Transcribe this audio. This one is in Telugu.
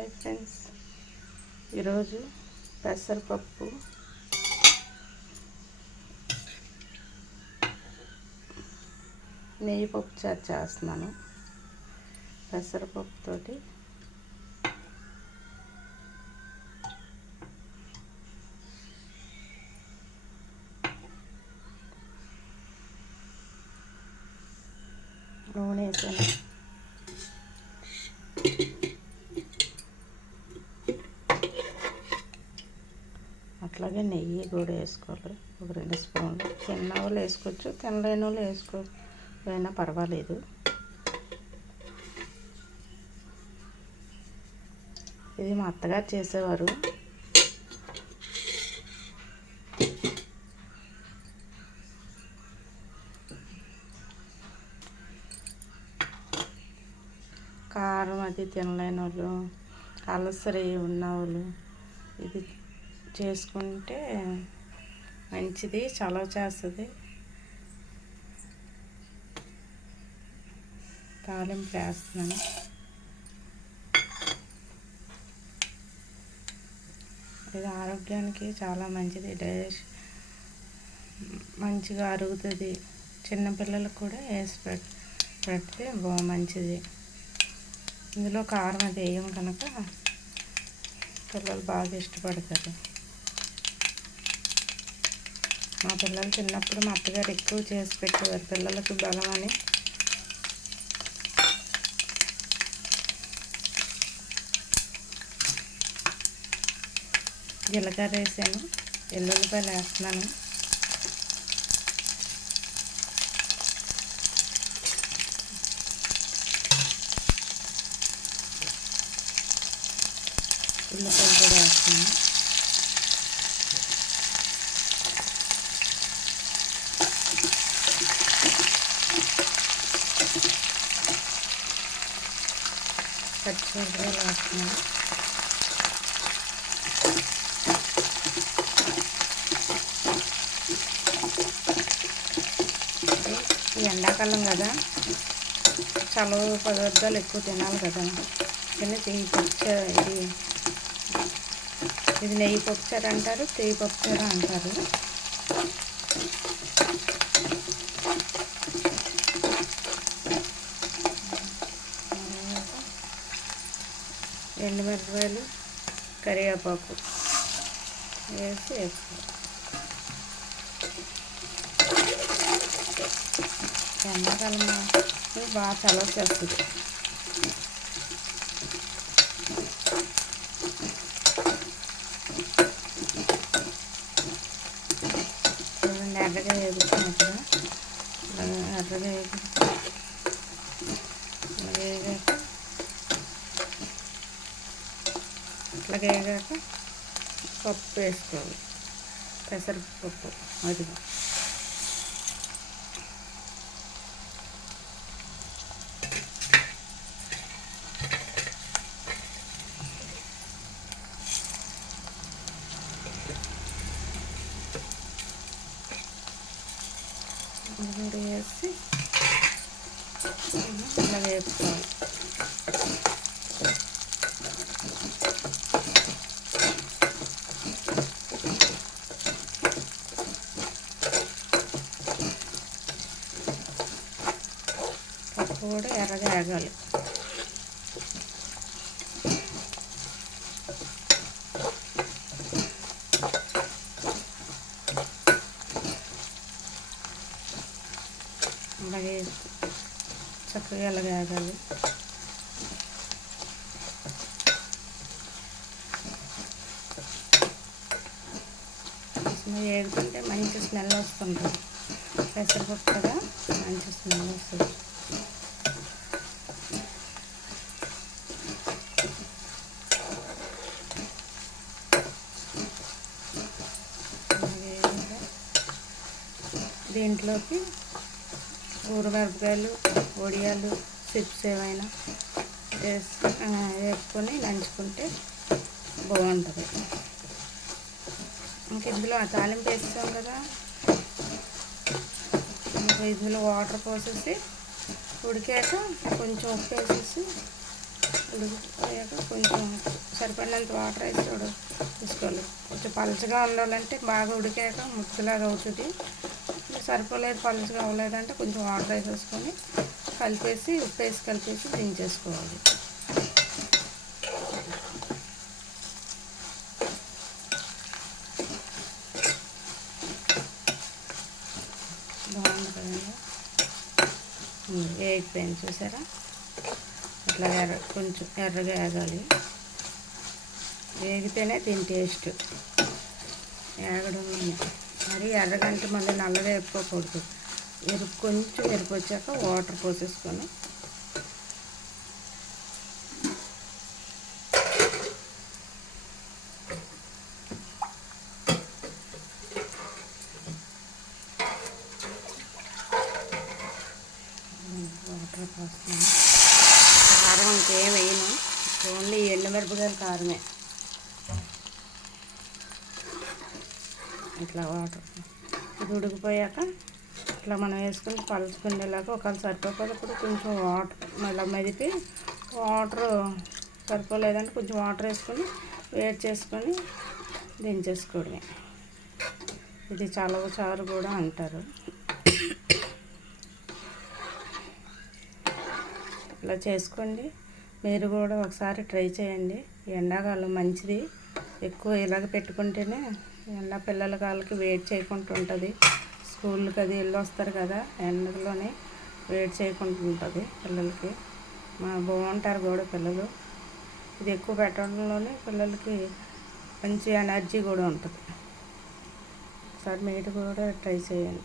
హాయ్ ఫ్రెండ్స్, ఈరోజు పెసరపప్పు నెయ్యి పప్పు చారు చేస్తున్నాను. పెసరపప్పుతోటి నూనె వేసాను. అట్లాగే నెయ్యి కూడా వేసుకోవాలి. ఒక 2 స్పూన్లు. తిన్న వాళ్ళు వేసుకోవచ్చు, తినలేని వాళ్ళు వేసుకోకపోయినా పర్వాలేదు. ఇది మా అత్తగారు చేసేవారు. కారం అది తినలేని వాళ్ళు, అలసరి ఉన్న వాళ్ళు ఇది చేసుకుంటే మంచిది, చలవ చేస్తుంది. తాలింపు వేస్తున్నాను. ఇది ఆరోగ్యానికి చాలా మంచిది. డైజెషన్ మంచిగా అరుగుతుంది. చిన్నపిల్లలకు కూడా వేసి పెడితే మంచిది. ఇందులో కారం అది వేయం కనుక పిల్లలు బాగా ఇష్టపడతారు. మా పిల్లలు చిన్నప్పుడు మా అత్తగారు ఎక్కువ చేసి పెట్టేవారు పిల్లలకు బలం అని. జీలకర్ర వేసాను, వెల్లుల్లిపాయలు వేస్తున్నాను. ఉల్లిపాయలు కూడా వేస్తున్నాను. పచ్చిమిరపకాయలు వేస్తున్నాను. ఈ ఎండాకాలం కదా, చలువ పదార్థాలు ఎక్కువ తినాలి కదా. ఇది నెయ్యి పప్పుచారు అంటారు, నెయ్యి పప్పుచారు అంటారు. ఎండుమిరపకాయలు, కరివేపాకు వేసి వేసుకోవాలి. ఎండాకాలం బాగా చలవ చేస్తుంది. ఎర్రగా వేగుతున్నట్టుగా ఎర్రగా వేగాక పప్పు వేసుకోవాలి. పెసరపప్పు అది వేసి ఇలా వేపుకోవాలి. పప్పు కూడా ఎర్రగా వేగాలి. అలాగే చక్కగా ఎలాగ వేగాలి. వేగుతుంటే మంచి స్మెల్ వస్తుంటుంది. పెసరపప్పు కదా, మంచి స్మెల్ వస్తుంది. దీంట్లోకి ఊరమిరపకాయలు, వడియాలు, చిప్స్ ఏమైనా వేసుకొని నంచుకుంటే బాగుంటుంది. ఇంక ఇందులో తాలింపు వేస్తాం కదా, ఇందులో వాటర్ పోసేసి ఉడికాక కొంచెం ఉప్పు వేసేసి ఉడికిపోయాక కొంచెం సరిపడినంత వాటర్ వేసి తీసుకోవాలి. కొంచెం పలుచగా ఉండాలంటే బాగా ఉడికాక ముద్దలాగా అవుతుంది. సరిపోలేదు, పలుచగా అవ్వలేదంటే కొంచెం వాటర్ వేసేసుకొని కలిపేసి ఉప్పు వేసి కలిపేసి దించేసుకోవాలి. బాగుంది కదండి, వేగిపోయింది చూసారా. ఇట్లా కొంచెం ఎర్రగా వేగాలి, వేగితేనే దీని టేస్ట్. వేగడంలోనే మరి ఎర్రగంటే మళ్ళీ నల్లగా వేపుకోకూడదు. కొంచెం ఎరుపు వచ్చాక వాటర్ పోసేసుకొని వాటర్ పోస్తున్నాను. కారం ఇంకేం వేయను, ఓన్లీ ఎండుమిరపకాయల కారమే. ఇట్లా వాటర్ ఇది ఉడికిపోయాక ఇట్లా మనం వేసుకుని పలుచుకునేలాగా ఒకవేళ సరిపోకపోతే కొంచెం వాటర్ మళ్ళీ మెదిపి వాటర్ సరిపోలేదంటే కొంచెం వాటర్ వేసుకొని వేడి చేసుకొని దించేసుకోవడమే. ఇది చలవ చారు కూడా అంటారు. ఇలా చేసుకోండి, మీరు కూడా ఒకసారి ట్రై చేయండి. ఎండాకాలం మంచిది, ఎక్కువ ఇలాగ పెట్టుకుంటేనే ఎండా పిల్లల కాళ్ళకి వేడి చేయకుండా ఉంటుంది. స్కూల్కి అది వెళ్ళి వస్తారు కదా, ఎండలోనే వేడి చేయకుండా ఉంటుంది పిల్లలకి. బాగుంటారు కూడా పిల్లలు. ఇది ఎక్కువ పెట్టడంలోనే పిల్లలకి మంచి ఎనర్జీ కూడా ఉంటుంది. ఒకసారి మీరు కూడా ట్రై చేయండి.